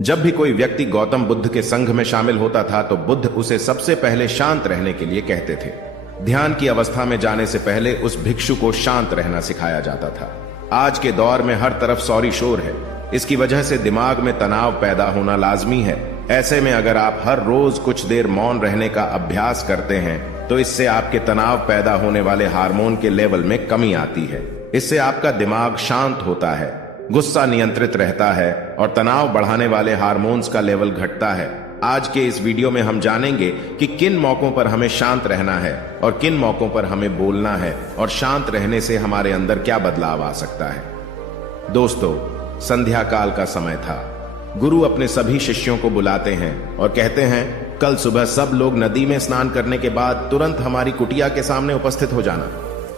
जब भी कोई व्यक्ति गौतम बुद्ध के संघ में शामिल होता था तो बुद्ध उसे सबसे पहले शांत रहने के लिए कहते थे। ध्यान की अवस्था में जाने से पहले उस भिक्षु को शांत रहना सिखाया जाता था। आज के दौर में हर तरफ सौरी शोर है। इसकी वजह से दिमाग में तनाव पैदा होना लाजमी है। ऐसे में अगर आप हर रोज कुछ देर मौन रहने का अभ्यास करते हैं तो इससे आपके तनाव पैदा होने वाले हार्मोन के लेवल में कमी आती है। इससे आपका दिमाग शांत होता है, गुस्सा नियंत्रित रहता है और तनाव बढ़ाने वाले हार्मोन्स का लेवल घटता है। आज के इस वीडियो में हम जानेंगे कि किन मौकों पर हमें शांत रहना है और किन मौकों पर हमें बोलना है और शांत रहने से हमारे अंदर क्या बदलाव आ सकता है। दोस्तों, संध्या काल का समय था। गुरु अपने सभी शिष्यों को बुलाते हैं और कहते हैं, कल सुबह सब लोग नदी में स्नान करने के बाद तुरंत हमारी कुटिया के सामने उपस्थित हो जाना।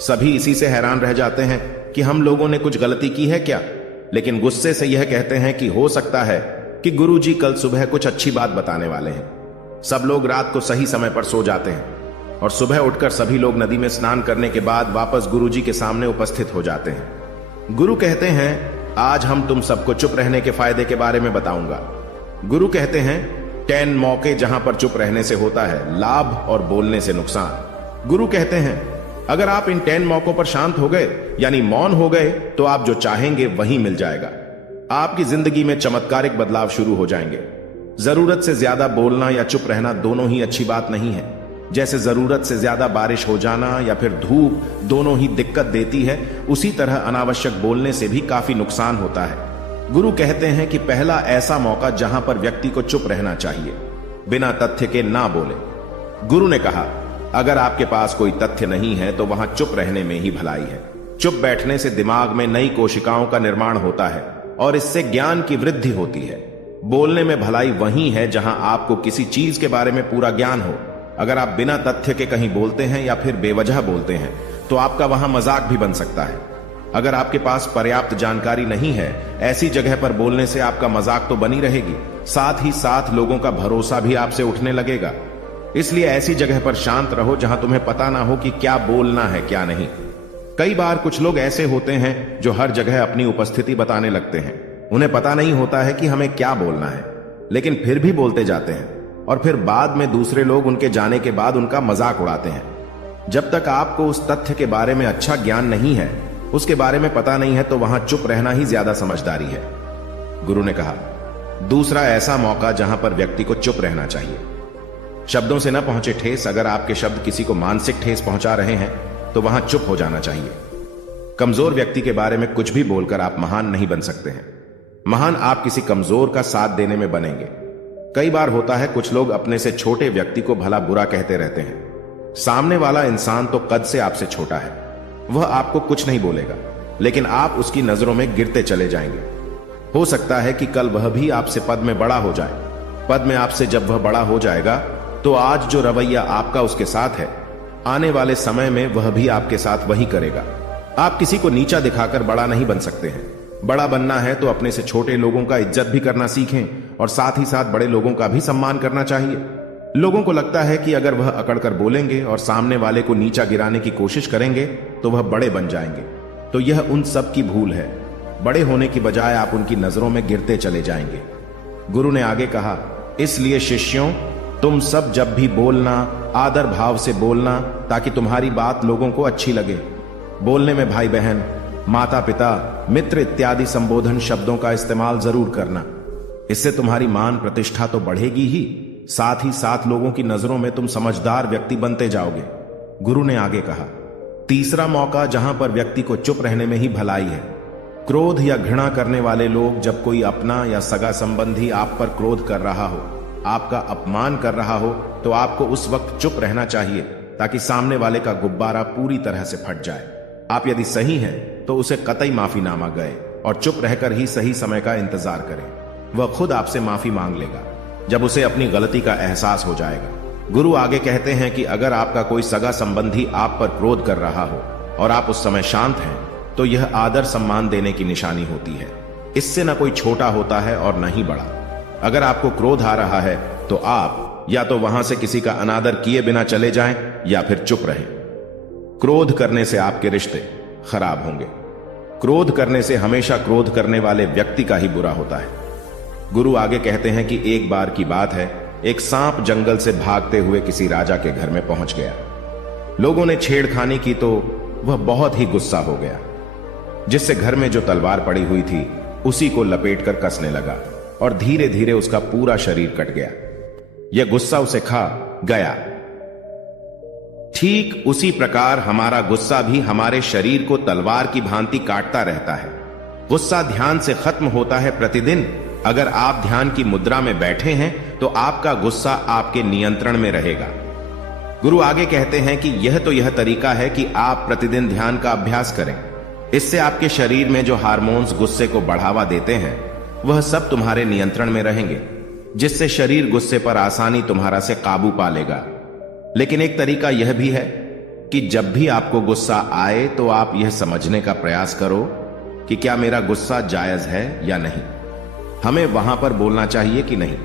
सभी इसी से हैरान रह जाते हैं कि हम लोगों ने कुछ गलती की है क्या, लेकिन गुस्से से यह कहते हैं कि हो सकता है कि गुरुजी कल सुबह कुछ अच्छी बात बताने वाले हैं। सब लोग रात को सही समय पर सो जाते हैं और सुबह उठकर सभी लोग नदी में स्नान करने के बाद वापस गुरुजी के सामने उपस्थित हो जाते हैं। गुरु कहते हैं, आज हम तुम सबको चुप रहने के फायदे के बारे में बताऊंगा। गुरु कहते हैं, 10 मौके जहां पर चुप रहने से होता है लाभ और बोलने से नुकसान। गुरु कहते हैं, अगर आप इन 10 मौकों पर शांत हो गए यानी मौन हो गए तो आप जो चाहेंगे वही मिल जाएगा। आपकी जिंदगी में चमत्कारिक बदलाव शुरू हो जाएंगे। जरूरत से ज्यादा बोलना या चुप रहना दोनों ही अच्छी बात नहीं है। जैसे जरूरत से ज्यादा बारिश हो जाना या फिर धूप दोनों ही दिक्कत देती है, उसी तरह अनावश्यक बोलने से भी काफी नुकसान होता है। गुरु कहते हैं कि पहला ऐसा मौका जहां पर व्यक्ति को चुप रहना चाहिए, बिना तथ्य के ना बोले। गुरु ने कहा, अगर आपके पास कोई तथ्य नहीं है तो वहां चुप रहने में ही भलाई है। चुप बैठने से दिमाग में नई कोशिकाओं का निर्माण होता है और इससे ज्ञान की वृद्धि होती है। बोलने में भलाई वही है जहां आपको किसी चीज के बारे में पूरा ज्ञान हो। अगर आप बिना तथ्य के कहीं बोलते हैं या फिर बेवजह बोलते हैं तो आपका वहां मजाक भी बन सकता है। अगर आपके पास पर्याप्त जानकारी नहीं है, ऐसी जगह पर बोलने से आपका मजाक तो बनी रहेगी, साथ ही साथ लोगों का भरोसा भी आपसे उठने लगेगा। इसलिए ऐसी जगह पर शांत रहो जहां तुम्हें पता ना हो कि क्या बोलना है क्या नहीं। कई बार कुछ लोग ऐसे होते हैं जो हर जगह अपनी उपस्थिति बताने लगते हैं। उन्हें पता नहीं होता है कि हमें क्या बोलना है, लेकिन फिर भी बोलते जाते हैं और फिर बाद में दूसरे लोग उनके जाने के बाद उनका मजाक उड़ाते हैं। जब तक आपको उस तथ्य के बारे में अच्छा ज्ञान नहीं है, उसके बारे में पता नहीं है, तो वहां चुप रहना ही ज्यादा समझदारी है। गुरु ने कहा, दूसरा ऐसा मौका जहां पर व्यक्ति को चुप रहना चाहिए। शब्दों से न पहुंचे ठेस। अगर आपके शब्द किसी को मानसिक ठेस पहुंचा रहे हैं तो वहां चुप हो जाना चाहिए। कमजोर व्यक्ति के बारे में कुछ भी बोलकर आप महान नहीं बन सकते हैं। महान आप किसी कमजोर का साथ देने में बनेंगे। कई बार होता है कुछ लोग अपने से छोटे व्यक्ति को भला बुरा कहते रहते हैं। सामने वाला इंसान तो कद से आपसे छोटा है, वह आपको कुछ नहीं बोलेगा, लेकिन आप उसकी नजरों में गिरते चले जाएंगे। हो सकता है कि कल वह भी आपसे पद में बड़ा हो जाए। पद में आपसे जब वह बड़ा हो जाएगा तो आज जो रवैया आपका उसके साथ है, आने वाले समय में वह भी आपके साथ वही करेगा। आप किसी को नीचा दिखाकर बड़ा नहीं बन सकते हैं। बड़ा बनना है तो अपने से छोटे लोगों का इज्जत भी करना सीखें और साथ ही साथ बड़े लोगों का भी सम्मान करना चाहिए। लोगों को लगता है कि अगर वह अकड़कर बोलेंगे और सामने वाले को नीचा गिराने की कोशिश करेंगे तो वह बड़े बन जाएंगे। तो यह उन सब की भूल है। बड़े होने की बजाय आप उनकी नजरों में गिरते चले जाएंगे। गुरु ने आगे कहा, इसलिए शिष्यों, तुम सब जब भी बोलना आदर भाव से बोलना, ताकि तुम्हारी बात लोगों को अच्छी लगे। बोलने में भाई बहन, माता पिता, मित्र इत्यादि संबोधन शब्दों का इस्तेमाल जरूर करना। इससे तुम्हारी मान प्रतिष्ठा तो बढ़ेगी ही, साथ ही साथ लोगों की नजरों में तुम समझदार व्यक्ति बनते जाओगे। गुरु ने आगे कहा, तीसरा मौका जहां पर व्यक्ति को चुप रहने में ही भलाई है। क्रोध या घृणा करने वाले लोग, जब कोई अपना या सगा संबंधी आप पर क्रोध कर रहा हो, आपका अपमान कर रहा हो, तो आपको उस वक्त चुप रहना चाहिए ताकि सामने वाले का गुब्बारा पूरी तरह से फट जाए। आप यदि सही हैं तो उसे कतई माफीनामा गए और चुप रहकर ही सही समय का इंतजार करें। वह खुद आपसे माफी मांग लेगा जब उसे अपनी गलती का एहसास हो जाएगा। गुरु आगे कहते हैं कि अगर आपका कोई सगा संबंधी आप पर क्रोध कर रहा हो और आप उस समय शांत हैं, तो यह आदर सम्मान देने की निशानी होती है। इससे न कोई छोटा होता है और न ही बड़ा। अगर आपको क्रोध आ रहा है तो आप या तो वहां से किसी का अनादर किए बिना चले जाएं या फिर चुप रहें। क्रोध करने से आपके रिश्ते खराब होंगे। क्रोध करने से हमेशा क्रोध करने वाले व्यक्ति का ही बुरा होता है। गुरु आगे कहते हैं कि एक बार की बात है, एक सांप जंगल से भागते हुए किसी राजा के घर में पहुंच गया। लोगों ने छेड़खानी की तो वह बहुत ही गुस्सा हो गया, जिससे घर में जो तलवार पड़ी हुई थी उसी को लपेटकर कसने लगा और धीरे धीरे उसका पूरा शरीर कट गया। यह गुस्सा उसे खा गया। ठीक उसी प्रकार हमारा गुस्सा भी हमारे शरीर को तलवार की भांति काटता रहता है। गुस्सा ध्यान से खत्म होता है प्रतिदिन। अगर आप ध्यान की मुद्रा में बैठे हैं तो आपका गुस्सा आपके नियंत्रण में रहेगा। गुरु आगे कहते हैं कि यह तरीका है कि आप प्रतिदिन ध्यान का अभ्यास करें। इससे आपके शरीर में जो हार्मोन्स गुस्से को बढ़ावा देते हैं वह सब तुम्हारे नियंत्रण में रहेंगे, जिससे शरीर गुस्से पर आसानी तुम्हारा से काबू पा लेगा। लेकिन एक तरीका यह भी है कि जब भी आपको गुस्सा आए तो आप यह समझने का प्रयास करो कि क्या मेरा गुस्सा जायज है या नहीं। हमें वहां पर बोलना चाहिए कि नहीं।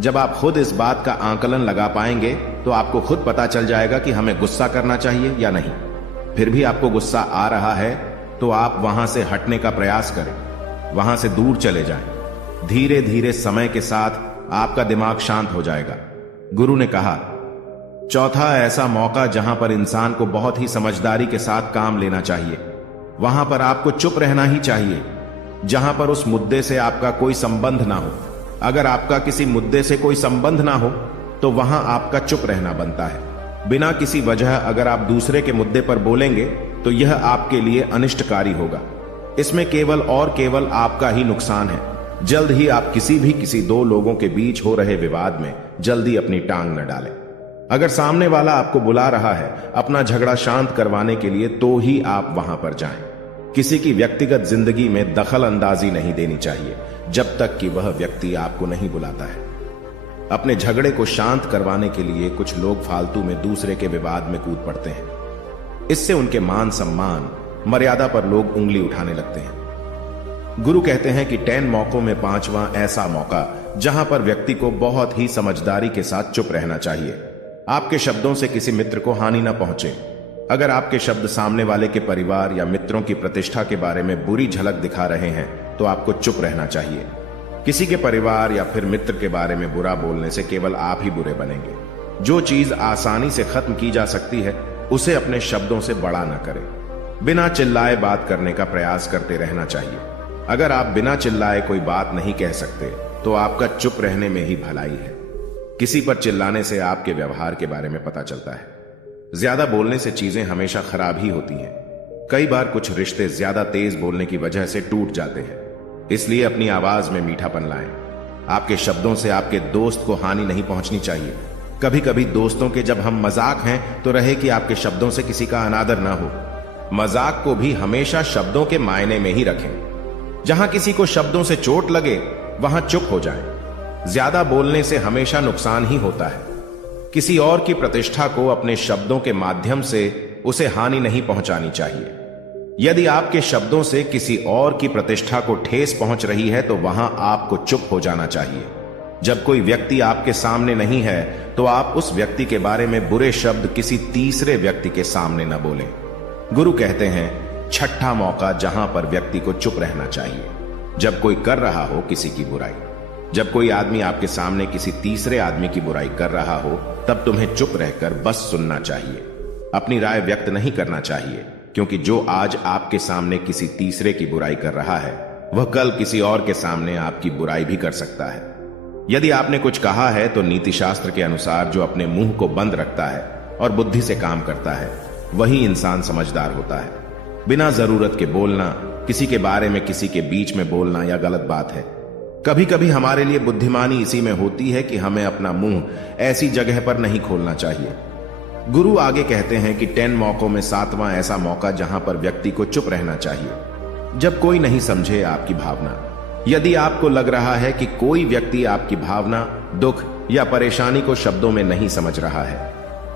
जब आप खुद इस बात का आकलन लगा पाएंगे तो आपको खुद पता चल जाएगा कि हमें गुस्सा करना चाहिए या नहीं। फिर भी आपको गुस्सा आ रहा है तो आप वहां से हटने का प्रयास करें, वहां से दूर चले जाएं। धीरे धीरे समय के साथ आपका दिमाग शांत हो जाएगा। गुरु ने कहा, चौथा ऐसा मौका जहां पर इंसान को बहुत ही समझदारी के साथ काम लेना चाहिए। वहां पर आपको चुप रहना ही चाहिए, जहां पर उस मुद्दे से आपका कोई संबंध ना हो। अगर आपका किसी मुद्दे से कोई संबंध ना हो तो वहां आपका चुप रहना बनता है। बिना किसी वजह अगर आप दूसरे के मुद्दे पर बोलेंगे तो यह आपके लिए अनिष्टकारी होगा। इसमें केवल और केवल आपका ही नुकसान है। जल्द ही आप किसी दो लोगों के बीच हो रहे विवाद में जल्दी अपनी टांग न डालें। अगर सामने वाला आपको बुला रहा है अपना झगड़ा शांत करवाने के लिए तो ही आप वहां पर जाएं। किसी की व्यक्तिगत जिंदगी में दखल अंदाजी नहीं देनी चाहिए जब तक कि वह व्यक्ति आपको नहीं बुलाता है। अपने झगड़े को शांत करवाने के लिए कुछ लोग फालतू में दूसरे के विवाद में कूद पड़ते हैं। इससे उनके मान सम्मान मर्यादा पर लोग उंगली उठाने लगते हैं। गुरु कहते हैं कि 10 मौकों में 5वां ऐसा मौका जहां पर व्यक्ति को बहुत ही समझदारी के साथ चुप रहना चाहिए। आपके शब्दों से किसी मित्र को हानि न पहुंचे। अगर आपके शब्द सामने वाले के परिवार या मित्रों की प्रतिष्ठा के बारे में बुरी झलक दिखा रहे हैं तो आपको चुप रहना चाहिए। किसी के परिवार या फिर मित्र के बारे में बुरा बोलने से केवल आप ही बुरे बनेंगे। जो चीज आसानी से खत्म की जा सकती है उसे अपने शब्दों से बड़ा न करें। बिना चिल्लाए बात करने का प्रयास करते रहना चाहिए। अगर आप बिना चिल्लाए कोई बात नहीं कह सकते तो आपका चुप रहने में ही भलाई है। किसी पर चिल्लाने से आपके व्यवहार के बारे में पता चलता है। ज्यादा बोलने से चीजें हमेशा खराब ही होती हैं। कई बार कुछ रिश्ते ज्यादा तेज बोलने की वजह से टूट जाते हैं। इसलिए अपनी आवाज में मीठापन लाएं। आपके शब्दों से आपके दोस्त को हानि नहीं पहुंचनी चाहिए। कभी कभी दोस्तों के जब हम मजाक हैं तो रहे कि आपके शब्दों से किसी का अनादर ना हो। मजाक को भी हमेशा शब्दों के मायने में ही रखें। जहां किसी को शब्दों से चोट लगे वहां चुप हो जाएं। ज्यादा बोलने से हमेशा नुकसान ही होता है। किसी और की प्रतिष्ठा को अपने शब्दों के माध्यम से उसे हानि नहीं पहुंचानी चाहिए। यदि आपके शब्दों से किसी और की प्रतिष्ठा को ठेस पहुंच रही है तो वहां आपको चुप हो जाना चाहिए। जब कोई व्यक्ति आपके सामने नहीं है तो आप उस व्यक्ति के बारे में बुरे शब्द किसी तीसरे व्यक्ति के सामने न बोलें। गुरु कहते हैं, छठा मौका जहां पर व्यक्ति को चुप रहना चाहिए, जब कोई कर रहा हो किसी की बुराई। जब कोई आदमी आपके सामने किसी तीसरे आदमी की बुराई कर रहा हो तब तुम्हें चुप रहकर बस सुनना चाहिए। अपनी राय व्यक्त नहीं करना चाहिए, क्योंकि जो आज आपके सामने किसी तीसरे की बुराई कर रहा है वह कल किसी और के सामने आपकी बुराई भी कर सकता है। यदि आपने कुछ कहा है तो नीति शास्त्र के अनुसार जो अपने मुंह को बंद रखता है और बुद्धि से काम करता है वही इंसान समझदार होता है। बिना जरूरत के बोलना, किसी के बारे में किसी के बीच में बोलना यह गलत बात है। कभी कभी हमारे लिए बुद्धिमानी इसी में होती है कि हमें अपना मुंह ऐसी जगह पर नहीं खोलना चाहिए। गुरु आगे कहते हैं कि 10 मौकों में 7वां ऐसा मौका जहां पर व्यक्ति को चुप रहना चाहिए, जब कोई नहीं समझे आपकी भावना। यदि आपको लग रहा है कि कोई व्यक्ति आपकी भावना, दुख या परेशानी को शब्दों में नहीं समझ रहा है,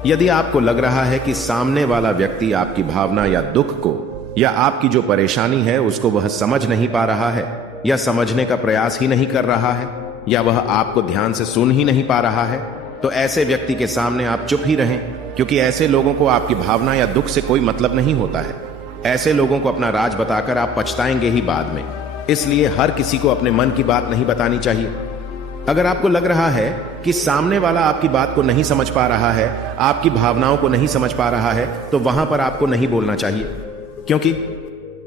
यदि आपको लग रहा है कि सामने वाला व्यक्ति आपकी भावना या दुख को या आपकी जो परेशानी है उसको वह समझ नहीं पा रहा है या समझने का प्रयास ही नहीं कर रहा है या वह आपको ध्यान से सुन ही नहीं पा रहा है, तो ऐसे व्यक्ति के सामने आप चुप ही रहें, क्योंकि ऐसे लोगों को आपकी भावना या दुख से कोई मतलब नहीं होता है। ऐसे लोगों को अपना राज बताकर आप पछताएंगे ही बाद में। इसलिए हर किसी को अपने मन की बात नहीं बतानी चाहिए। अगर आपको लग रहा है कि सामने वाला आपकी बात को नहीं समझ पा रहा है, आपकी भावनाओं को नहीं समझ पा रहा है, तो वहां पर आपको नहीं बोलना चाहिए, क्योंकि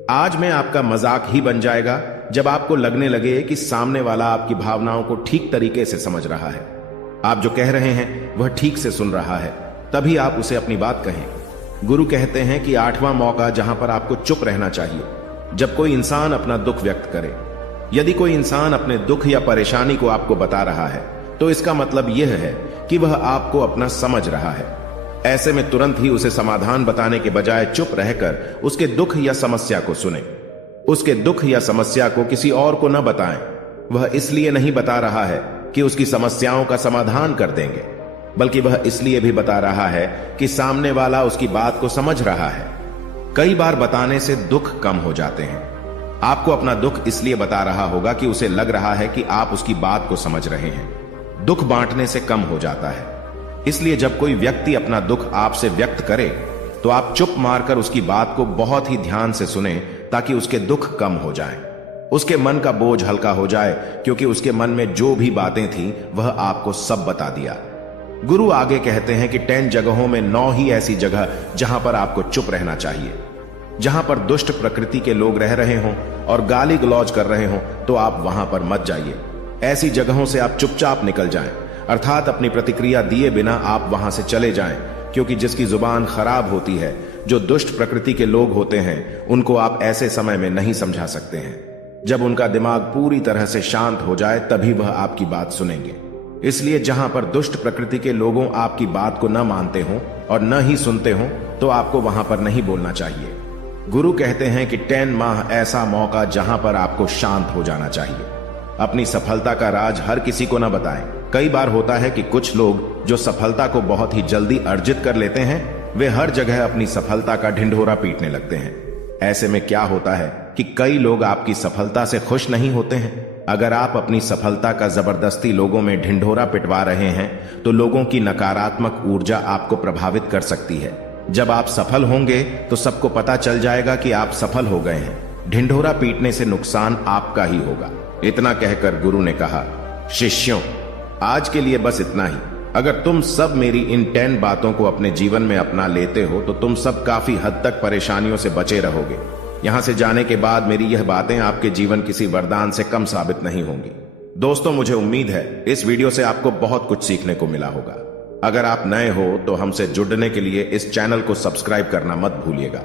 आज में आपका मजाक ही बन जाएगा जब आपको लगने लगे कि सामने वाला आपकी भावनाओं को ठीक तरीके से समझ रहा है, आप जो कह रहे हैं वह ठीक से सुन रहा है, तभी आप उसे अपनी बात कहें। गुरु कहते हैं कि 8वां मौका जहां पर आपको चुप रहना चाहिए, जब कोई इंसान अपना दुख व्यक्त करे। यदि कोई इंसान अपने दुख या परेशानी को आपको बता रहा है, तो इसका मतलब यह है कि वह आपको अपना समझ रहा है। ऐसे में तुरंत ही उसे समाधान बताने के बजाय चुप रहकर उसके दुख या समस्या को सुने। उसके दुख या समस्या को किसी और को न बताएं। वह इसलिए नहीं बता रहा है कि उसकी समस्याओं का समाधान कर देंगे, बल्कि वह इसलिए भी बता रहा है कि सामने वाला उसकी बात को समझ रहा है। कई बार बताने से दुख कम हो जाते हैं। आपको अपना दुख इसलिए बता रहा होगा कि उसे लग रहा है कि आप उसकी बात को समझ रहे हैं। दुख बांटने से कम हो जाता है। इसलिए जब कोई व्यक्ति अपना दुख आपसे व्यक्त करे, तो आप चुप मारकर उसकी बात को बहुत ही ध्यान से सुने, ताकि उसके दुख कम हो जाएं। उसके मन का बोझ हल्का हो जाए, क्योंकि उसके मन में जो भी बातें थी वह आपको सब बता दिया। गुरु आगे कहते हैं कि 10 जगहों में 9 ही ऐसी जगह जहां पर आपको चुप रहना चाहिए। जहां पर दुष्ट प्रकृति के लोग रह रहे हों और गाली गलौज कर रहे हों, तो आप वहां पर मत जाइए। ऐसी जगहों से आप चुपचाप निकल जाएं, अर्थात अपनी प्रतिक्रिया दिए बिना आप वहां से चले जाएं, क्योंकि जिसकी जुबान खराब होती है, जो दुष्ट प्रकृति के लोग होते हैं, उनको आप ऐसे समय में नहीं समझा सकते हैं। जब उनका दिमाग पूरी तरह से शांत हो जाए, तभी वह आपकी बात सुनेंगे। इसलिए जहां पर दुष्ट प्रकृति के लोगों आपकी बात को न मानते हों और न ही सुनते हों, तो आपको वहां पर नहीं बोलना चाहिए। गुरु कहते हैं कि 10 माह ऐसा मौका जहां पर आपको शांत हो जाना चाहिए। अपनी सफलता का राज हर किसी को न बताएं। कई बार होता है कि कुछ लोग जो सफलता को बहुत ही जल्दी अर्जित कर लेते हैं, वे हर जगह अपनी सफलता का ढिंढोरा पीटने लगते हैं। ऐसे में क्या होता है कि कई लोग आपकी सफलता से खुश नहीं होते हैं। अगर आप अपनी सफलता का जबरदस्ती लोगों में ढिंढोरा पिटवा रहे हैं, तो लोगों की नकारात्मक ऊर्जा आपको प्रभावित कर सकती है। जब आप सफल होंगे तो सबको पता चल जाएगा कि आप सफल हो गए हैं। ढिंढोरा पीटने से नुकसान आपका ही होगा। इतना कहकर गुरु ने कहा, शिष्यों, आज के लिए बस इतना ही। अगर तुम सब मेरी इन 10 बातों को अपने जीवन में अपना लेते हो, तो तुम सब काफी हद तक परेशानियों से बचे रहोगे। यहां से जाने के बाद मेरी यह बातें आपके जीवन किसी वरदान से कम साबित नहीं होंगी। दोस्तों, मुझे उम्मीद है इस वीडियो से आपको बहुत कुछ सीखने को मिला होगा। अगर आप नए हो तो हमसे जुड़ने के लिए इस चैनल को सब्सक्राइब करना मत भूलिएगा।